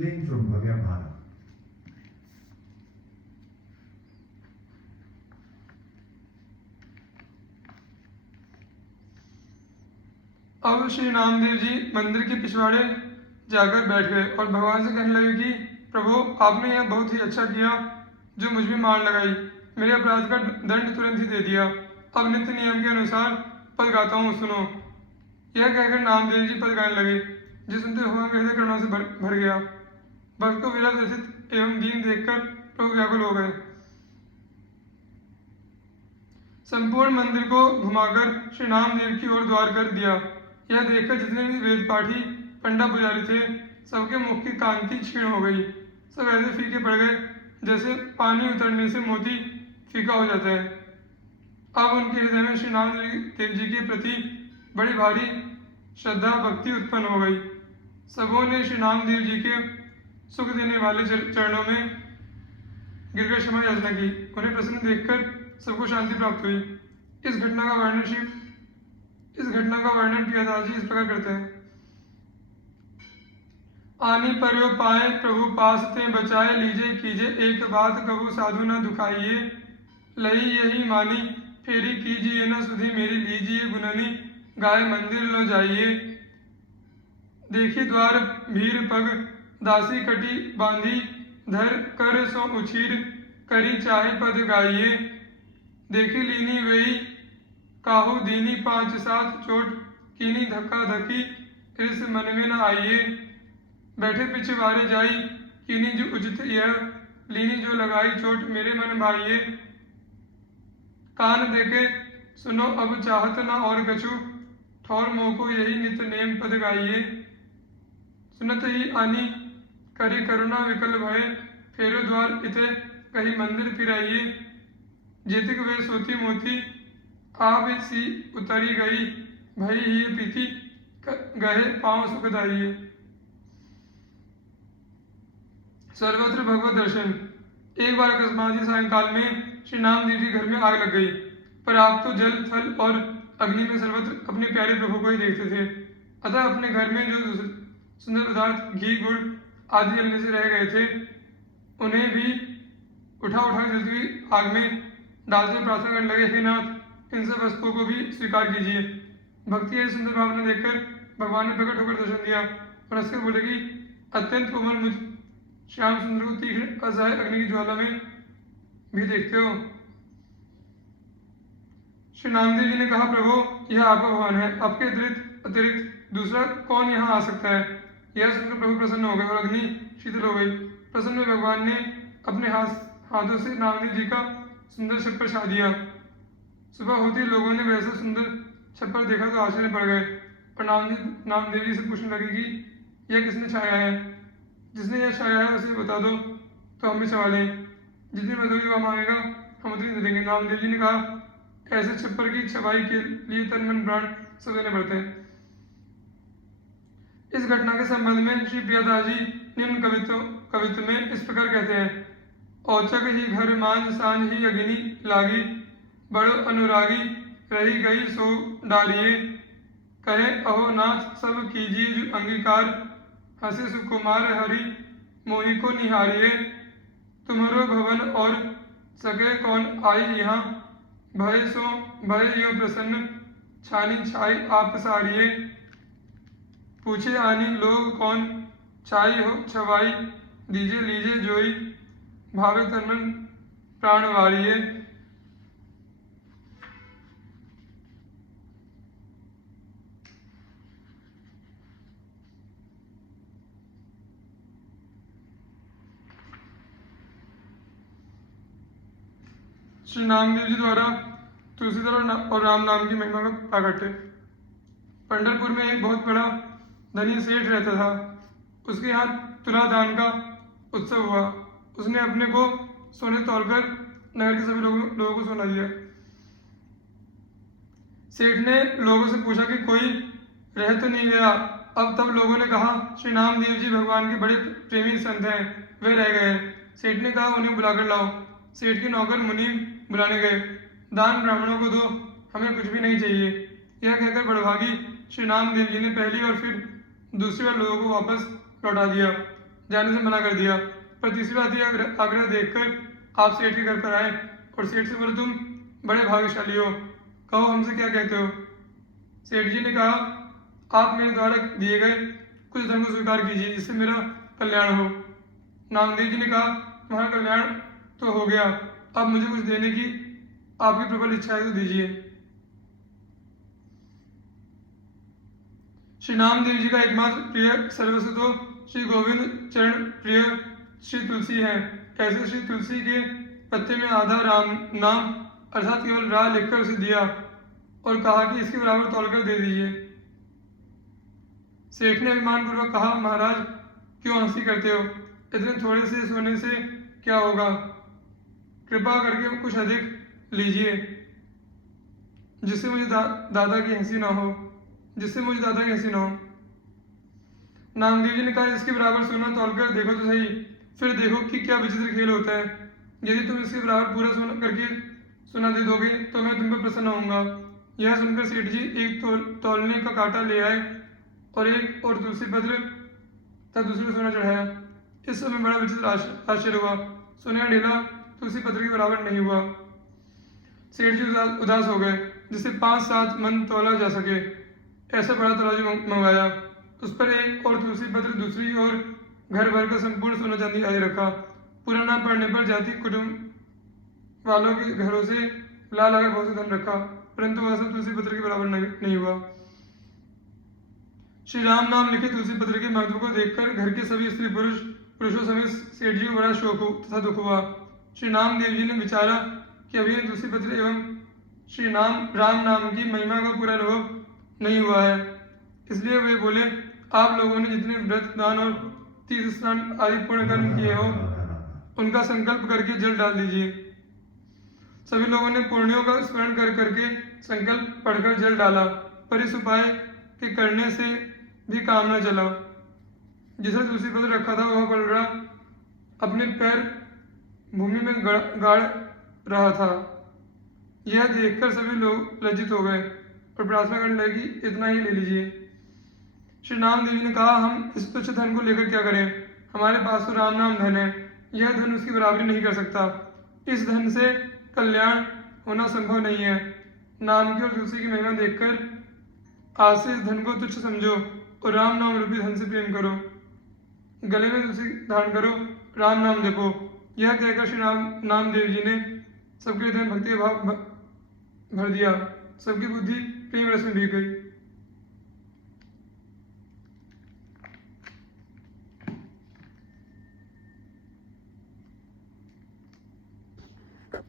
playing from Bhavya Bhana. अब श्री नामदेव जी मंदिर के पिछवाड़े जाकर बैठ गए और भगवान से कहने लगे कि प्रभु, आपने यह बहुत ही अच्छा किया जो मुझ में मार लगाई, मेरे अपराध का दंड तुरंत ही दे दिया। अब नित्य नियम के अनुसार पद गाता हूँ, सुनो। यह कहकर नामदेव जी पद गाने लगे, जो सुनते हुए हृदय करुणा से भर गया। भक्त को विरह व्यथित एवं दीन देखकर प्रभु व्याकुल हो गए। संपूर्ण मंदिर को घुमाकर श्री नामदेव की ओर द्वार कर दिया। यह देखकर जितने भी वेद पाठी पंडा पुजारी थे, सबके मुख की कांति क्षीण हो गई। सब ऐसे फीके पड़ गए जैसे पानी उतरने से मोती फीका हो जाता है। अब उनके हृदय में श्री नामदेव जी के प्रति बड़ी भारी श्रद्धा भक्ति उत्पन्न हो गई। सबों ने श्री नामदेव जी के सुख देने वाले चरणों में गिरकर क्षमा याचना की। उन्हें प्रसन्न देखकर सबको शांति प्राप्त हुई। इस घटना का वर्णन प्रियदास जी इस प्रकार करते हैं। आनी पर्यो पाए प्रभु पास ते बचाए, लीजे कीजे एक बात कबू साधु न दुखाइए। लई यही मानी फेरी कीजिए न सुधी मेरी, लीजिए गुननी गाय मंदिर लो जाइए। देखी द्वार भीर पग दासी कटी बांधी, धर कर सो उछीर करी चाहे पद गाइए। देखी लीनी वही काहू दीनी, 5-7 चोट कीनी धक्का धक्की, इस मन में न आइए। बैठे पीछे वारे जाई कीनी जो उचित यह, लीनी जो लगाई चोट मेरे मन भाइये। कान देके सुनो अब चाहत न और कछु, ठौर मोह को यही नित नेम पद गाइए। सुनत ही आनी करी करुणा विकल भय, फेरो द्वार इते कही मंदिर फिराइए। जेतिक वे सोती मोती आब सी उतरी गई, भई ही पीती गहे पांव सुखदाइए। सर्वत्र भगवत दर्शन। एक बार अकस्मात ही सायंकाल में श्री नामदेव जी घर में आग लग गई, पर आप तो जल थल और अग्नि में सर्वत्र अपने प्यारे प्रभु को ही देखते थे। अतः अपने घर में जो सुंदर पदार्थ घी गुड़ आदि जलने से रह गए थे, उन्हें भी उठा जलती हुई आग में डालते प्रार्थना करने लगे, हे नाथ, इन सब वस्तुओं को भी स्वीकार कीजिए। भक्ति यह सुंदर भावना देखकर भगवान ने प्रकट होकर दर्शन दिया और हंसकर बोले कि अत्यंत कोमल मुझ श्याम सुंदर को तीक्ष्ण असहाय अग्नि की ज्वाला में भी देखते हो। श्री नामदेव जी ने कहा, प्रभु, यह आपका भवन है, आपके अतिरिक्त दूसरा कौन यहाँ आ सकता है। यह सुनकर प्रभु प्रसन्न हो गए और अग्नि शीतल हो गई। प्रसन्न हुए भगवान ने अपने हाथों से नामदेव जी का सुंदर छप्पर छा दिया। सुबह होते ही लोगों ने वैसा सुंदर छप्पर देखा तो आश्चर्य पड़ गए और नामदेव जी से पूछने लगे कि यह किसने छाया है। जिसने यह छाया है उसे बता दो तो हम भी छवा लें। जितनी मजदूरी वह मांगेगा हम उतनी दे देंगे। नामदेव जी ने कहा, ऐसे छप्पर की छवाई के लिए तन मन प्राण सब देने पड़ते हैं। इस घटना के संबंध में श्री प्रियदास जी निम्न कवित्व में इस प्रकार कहते हैं। औचक ही घर मांझ सांझ ही अग्नि लागी, बड़ो अनुरागी रही गई सो डारिये। कहे अहो नाथ सब कीजिए जो अंगीकार, हंसे सुकुमार हरि मोहि को निहारिये। तुम्हारो भवन और सके कौन आई यहाँ, भय यो प्रसन्न छानी छाई आप सारिये। पूछे आनी लोग कौन छाई हो छवाई, दीजे लीजे जोई भावे तनमन प्राण वारिये। श्री नामदेव जी द्वारा तुलसीदास और राम नाम की महिमा का प्राकट्य। पंढरपुर में एक बहुत बड़ा धनी सेठ रहता था। उसके यहाँ तुलादान का उत्सव हुआ। उसने अपने को सोने तोलकर नगर के सभी लोगों को सोना दिया। सेठ ने लोगों से पूछा कि कोई रह तो नहीं गया। अब तब लोगों ने कहा, श्री नामदेव जी भगवान के बड़े प्रेमी संत हैं, वे रह गए हैं। सेठ ने कहा, उन्हें बुलाकर लाओ। सेठ के नौकर मुनीम बुलाने गए। दान ब्राह्मणों को दो, हमें कुछ भी नहीं चाहिए। यह कहकर बड़भागी श्री नामदेव जी ने पहली और फिर दूसरी बार लोगों को वापस लौटा दिया। जाने से मना कर दिया। पर तीसरी बात यह आग्रह देखकर आप सेठ के घर पर आए और सेठ से बोले, तुम बड़े भाग्यशाली हो, कहो हमसे क्या कहते हो। सेठ जी ने कहा, आप मेरे द्वारा दिए गए कुछ धन को स्वीकार कीजिए जिससे मेरा कल्याण हो। नामदेव जी ने कहा, तुम्हारा कल्याण तो हो गया, अब मुझे कुछ देने की आपकी प्रबल इच्छा है तो दीजिए। श्री नामदेव जी का एकमात्र प्रिय सर्वस्व तो श्री गोविंद चरण प्रिय श्री तुलसी है। ऐसे श्री तुलसी के पत्ते में आधा राम नाम अर्थात केवल रा लिखकर उसे दिया और कहा कि इसके बराबर तौलकर दे दीजिए। सेठ ने अभिमान पूर्वक कहा, महाराज क्यों हंसी करते हो, इतने थोड़े से सोने से क्या होगा, कृपा करके कुछ अधिक लीजिए जिससे मुझे दादा की हंसी ना हो, जिससे मुझे दादा की हंसी ना हो। नामदेव जी ने कहा, इसके बराबर सोना तौलकर देखो तो सही, फिर देखो कि क्या विचित्र खेल होता है। यदि तुम इसके बराबर पूरा सोना करके सोना दे दोगे तो मैं तुम पर प्रसन्न होऊंगा। यह सुनकर सेठ जी एक तौलने का कांटा ले आए और एक और तुलसी पत्र तथा दूसरे सोना चढ़ाया। इस समय बड़ा विचित्र आश्चर्य हुआ, सोने का ढेला तुलसी पत्र के बराबर नहीं हुआ। सेठ जी उदास हो गए, जिससे 5-7 मन तौला जा सके ऐसा बड़ा तराजू मंगवाया। उस पर एक और तुलसी पत्र, दूसरी ओर घर भर का संपूर्ण सोना चांदी आदि रखा। पूरा न पड़ने पर जाति कुटुंब वालों के घरों से ला लाकर बहुत से धन रखा, परंतु वह सब तुलसी पत्र के बराबर नहीं हुआ। श्री राम नाम लिखे तुलसी पत्र के महत्व को देखकर घर के सभी स्त्री पुरुषों समेत सेठ जी को बड़ा शोक तथा दुख हुआ। श्री नामदेव जी ने विचारा कि अभी तुलसी पत्र एवं श्री राम नाम की महिमा का पूरा अनुभव नहीं हुआ है, इसलिए वे बोले, आप लोगों ने जितने व्रत दान और तीर्थ स्नान आदि पुण्य कर्म किए हो उनका संकल्प करके जल डाल दीजिए। सभी लोगों ने पुण्यों का स्मरण करके संकल्प पढ़कर जल डाला, पर इस उपाय के करने से भी काम न चला। जिसे तुलसी पत्र रखा था वह पलड़ा अपने पैर भूमि में गाड़ रहा था। यह देखकर सभी लोग लज्जित हो गए और प्रार्थना करने लगे कि इतना ही ले लीजिए। श्री नामदेव जी ने कहा, हम इस तुच्छ धन को लेकर क्या करें, हमारे पास तो राम नाम धन है, यह धन उसकी बराबरी नहीं कर सकता। इस धन से कल्याण होना संभव नहीं है। नाम की और तुलसी की महिमा देखकर आज से इस धन को तुच्छ समझो और राम नाम रूपी धन से प्रेम करो। गले में तुलसी धारण करो, राम नाम जपो। यह कहकर श्री नामदेव जी ने सबके हृदय में भक्ति भाव भर दिया। सबकी बुद्धि प्रेम रस में भीग गई।